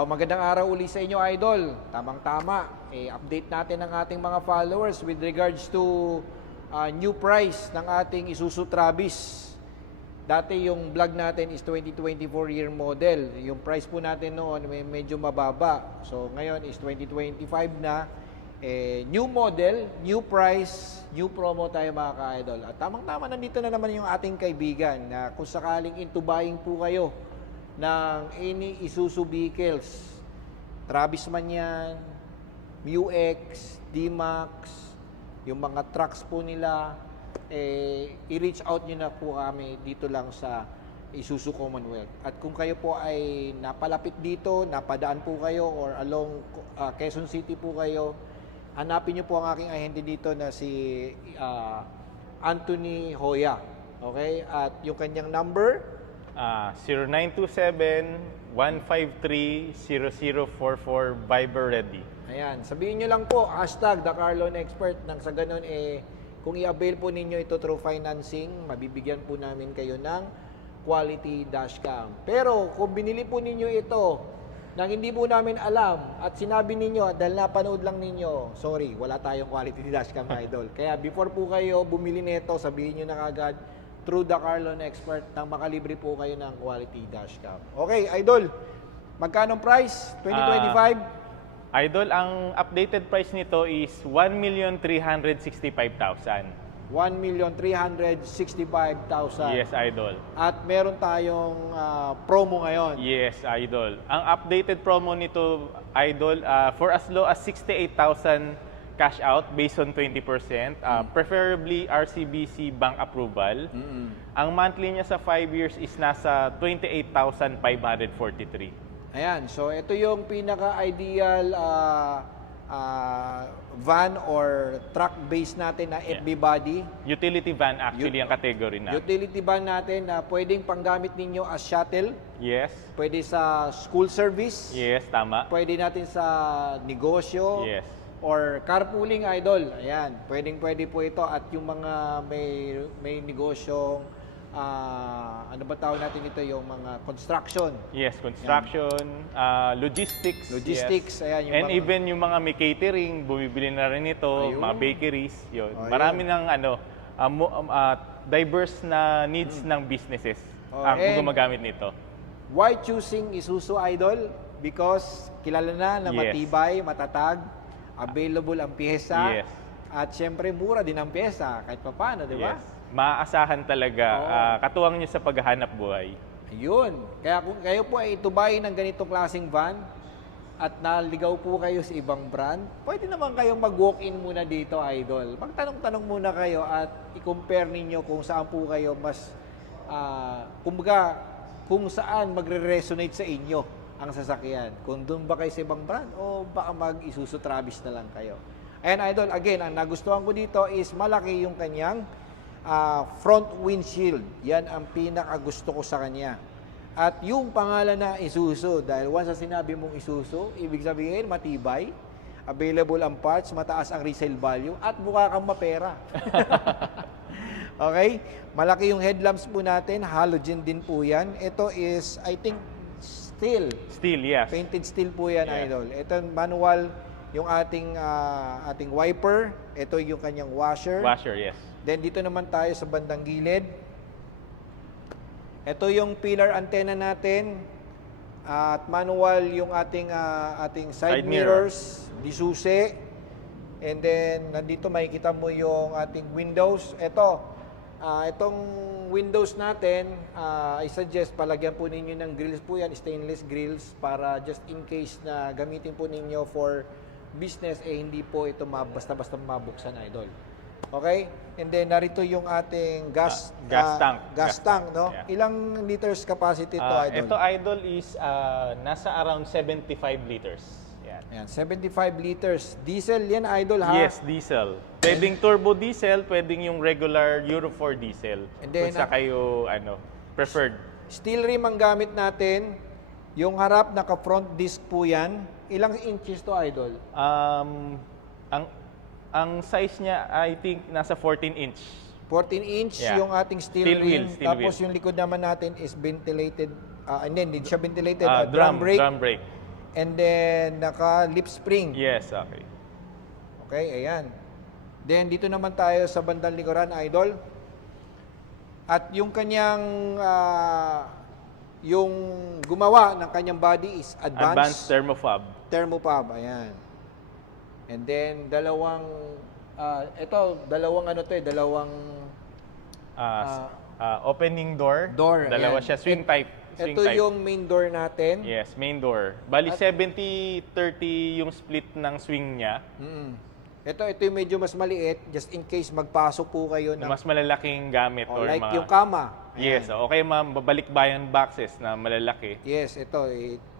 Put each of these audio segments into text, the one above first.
Magandang araw uli sa inyo, Idol. Tamang-tama. Update natin ang ating mga followers with regards to new price ng ating Isuzu Travis. Dati yung vlog natin is 2024 year model. Yung price po natin noon medyo mababa. So ngayon is 2025 na. New model, new price, new promo tayo mga ka-idol. At tamang-tama nandito na naman yung ating kaibigan na kung sakaling into buying po kayo ng any Isuzu vehicles, Travis man yan, MU-X, D-Max, yung mga trucks po nila, i-reach out nyo na po kami dito lang sa Isuzu Commonwealth. At kung kayo po ay napalapit dito, napadaan po kayo, or along Quezon City po kayo, hanapin nyo po ang aking ahente dito na si Anthony Hoya. Okay? At yung kanyang number, 0927-153-0044 Viber ready. ayan, sabihin nyo lang po, hashtag The Car Loan Expert, nang sa ganun kung i-avail po ninyo ito through financing, mabibigyan po namin kayo ng quality dashcam. Pero kung binili po ninyo ito nang hindi po namin alam at sinabi ninyo dahil napanood lang ninyo, sorry, wala tayong quality dashcam, Idol. Kaya before po kayo bumili nito, sabihin nyo na kagad through The Car Loan Expert nang makalibre po kayo ng quality dashcam. Okay, Idol, magkano price? 2025? Idol, ang updated price nito is 1,365,000. 1,365,000. Yes, Idol. At meron tayong promo ngayon. Yes, Idol. Ang updated promo nito, Idol, for as low as 68,000 cash out based on 20%, preferably RCBC bank approval. Ang monthly niya sa 5 years is nasa 28,543. Ayan, so ito yung pinaka-ideal van or truck base natin na FB body. Utility van actually ang category na. Utility van natin na pwedeng panggamit ninyo as shuttle. Yes. Pwede sa school service. Yes, tama. Pwede natin sa negosyo. Yes. Or carpooling, Idol. Ayan, pwedeng-pwede po ito. At yung mga may negosyong, ano ba tawag natin ito? Yung mga construction. Yes, construction, logistics. Logistics, yes. ayan. Yung And even yung mga may catering, bumibili na rin ito, ayun. mga bakeries. Yun. Ayun. Marami ng diverse na needs ng businesses ang gumagamit nito. Why choosing Isuzu, Idol? Because kilala na Yes. matibay, matatag, available ang pyesa, Yes. at syempre mura din ang pyesa kahit pa paano, di ba? Yes. Maaasahan talaga. Katuwang niyo sa paghahanap buhay. Ayun. Kaya kung kayo po ay itubayin ng ganitong klaseng van at naligaw po kayo sa ibang brand, pwede naman kayong mag-walk-in muna dito, Idol. Magtanong-tanong muna kayo at i-compare ninyo kung saan po kayo mas, kumbaga, kung saan magre-resonate sa inyo ang sasakyan. Kung doon ba kayo sa ibang brand o baka mag-Isuzu Travis na lang kayo. Ayan, Idol, again, ang nagustuhan ko dito is malaki yung kanyang front windshield. Yan ang pinaka-gusto ko sa kanya. At yung pangalan na Isuzu, dahil once na sinabi mong Isuzu, ibig sabihin matibay, available ang parts, mataas ang resale value, at mukha kang mapera. Okay? Malaki yung headlamps po natin, halogen din po yan. Ito is, I think, steel. Steel, yes. Painted steel po yan, Yeah. Idol. Ito manual, yung ating wiper. Ito yung kanyang washer. Washer, yes. Then dito naman tayo sa bandang gilid. Ito yung pillar antenna natin. At manual yung ating side mirrors, disuse. And then nandito makikita mo yung ating windows. Itong windows natin, I suggest palagyan po ninyo ng grills po yan, stainless grills, para just in case na gamitin po ninyo for business, hindi po ito basta-basta mabuksan, Idol. Okay? And then narito yung ating gas tank, no? Yeah. Ilang liters capacity ito, Idol? Ito, Idol, is nasa around 75 liters. Yan. Ayan, 75 liters. Diesel yan, Idol, ha? Yes, diesel. Pwedeng turbo diesel, pwedeng yung regular Euro 4 diesel. And then, kung sa kayo, preferred. Steel rim ang gamit natin. Yung harap, naka-front disc po yan. Ilang inches to, Idol? Ang size niya, I think, nasa 14 inch. 14 inch Yeah. yung ating steel Steel rim. wheel. Tapos yung likod naman natin is ventilated. Hindi siya ventilated. Drum brake. And then, naka-lip spring. Yes, okay. Okay, ayan. Then, dito naman tayo sa bandang likuran, Idol. At yung kanyang, yung gumawa ng kanyang body is Advanced thermofob. thermofob. Ayan. And then, dalawang Opening door. Door, Dalawa ayan. siya. Swing type. ito yung main door natin. Yes, main door. Bali, 70-30 yung split ng swing niya. Ito yung medyo mas maliit, just in case magpasok po kayo ng Mas malalaking gamit or like mga... yung kama. Yes, Ayan. okay ma'am, balikbayan boxes na malalaki. Yes, ito,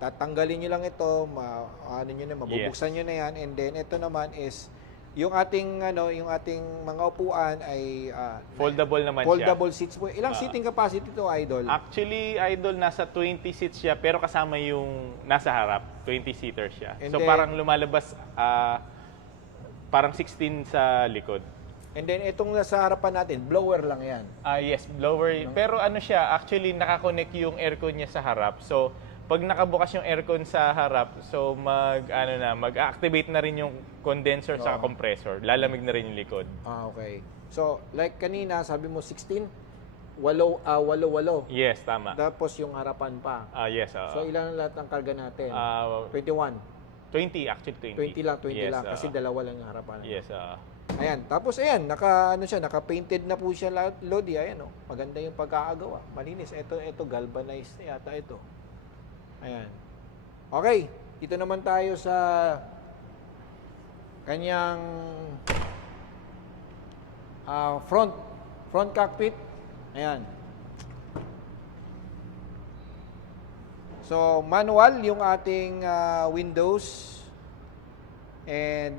tatanggalin nyo lang ito, mabubuksan nyo na yan, and then ito naman is, yung ating mga upuan ay Foldable naman foldable seats po. Ilang seating capacity to, Idol? Actually, Idol, nasa 20 seats siya, pero kasama yung nasa harap, 20-seater siya. And So then- parang lumalabas, parang 16 sa likod. And then itong nasa harapan natin, blower lang yan. Yes, blower. Pero ano siya, actually nakakonect yung aircon niya sa harap. So, pag nakabukas yung aircon sa harap, so mag-activate na rin yung condenser sa compressor. Lalamig na rin yung likod. Okay. So, like kanina, sabi mo 16? Walo. Yes, tama. Tapos yung harapan pa. Yes. So, ilan ang lahat ng karga natin? 21. 20, actually 20 lang. Yes, Kasi dalawa lang yung harapan. Yes. Ayan. Tapos, ayan, naka-painted na po siya Lodi. Ayan, oh. Maganda yung pagkakagawa. Malinis. Ito galvanized na yata ito. Ayan. Okay. Dito naman tayo sa kanyang front cockpit. Ayan. So, manual yung ating windows. And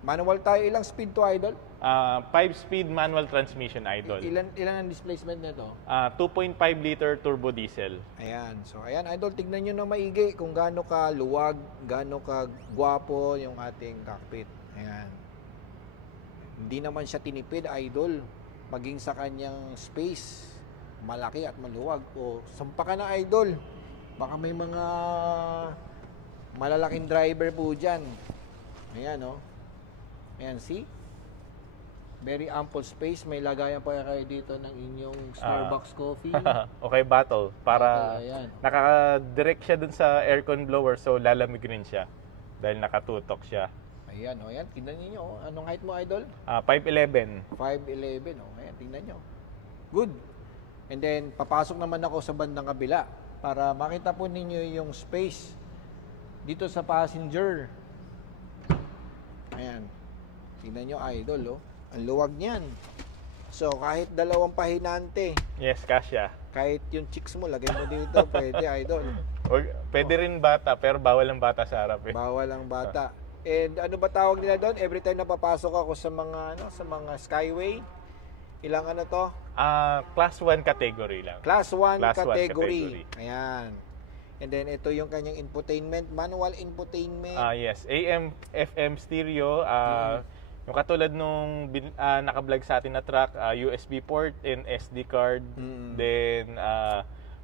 manual tayo. Ilang speed to, Idol? 5-speed manual transmission, Idol. Ilan ang displacement nito? 2.5 liter turbo diesel. Ayan. So, ayan, Idol, tignan nyo na maigi kung gaano ka luwag, gaano ka gwapo yung ating cockpit. Ayan. Hindi naman siya tinipid, Idol. Maging sa kanyang space, malaki at maluwag. O, sampa ka na, Idol. Baka may mga malalaking driver po dyan. Ayan, oh. Ayan, see? Very ample space. May lagayan pa kayo dito ng inyong Starbucks coffee. Okay, bottle. Para Ayan. naka-direct siya dun sa aircon blower, so lalamig rin siya. Dahil nakatutok siya. Ayan, oh, ayan. Tingnan niyo, oh. Anong height mo, Idol? 5'11". 5'11", oh. Ayan, tingnan nyo. Good. And then, papasok naman ako sa bandang kabila para makita po ninyo yung space dito sa passenger. Ayan. Tingnan nyo, Idol, oh. Ang luwag niyan. So, kahit dalawang pahinante, Yes, kasya. kahit yung chicks mo, lagay mo dito, pwede, Idol. Pwede rin bata, pero bawal ang bata sa harap eh. Bawal ang bata. And ano ba tawag nila doon? Every time na papasok ako sa mga Skyway, ilang ano to? Class 1 category lang. Class 1 Class 1 category. category. Ayan. And then ito yung kanyang infotainment, manual infotainment. Yes, AM, FM stereo. Yung katulad nung naka-vlog sa atin na truck, USB port and SD card. Then,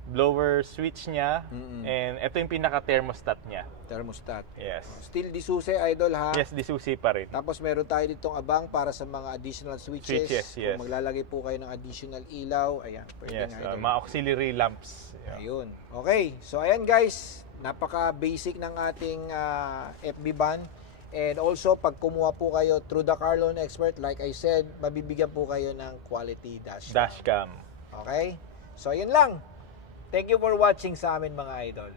blower switch niya. And ito yung pinaka-thermostat niya. Thermostat. Yes. Still Disusi, Idol, ha? Yes, disusi pa rin. Tapos meron tayo ditong abang para sa mga additional switches. Switches, yes. Kung maglalagay po kayo ng additional ilaw, ayan, pwede Yes, nga, Idol. mga auxiliary lamps. Yeah. Ayun. Okay. So, ayan guys. Napaka-basic ng ating FB van. And also, pag kumuha po kayo through the Car Loan Expert, like I said, mabibigyan po kayo ng quality dashcam. Dashcam. Okay? So, yun lang. Thank you for watching sa amin, mga idol.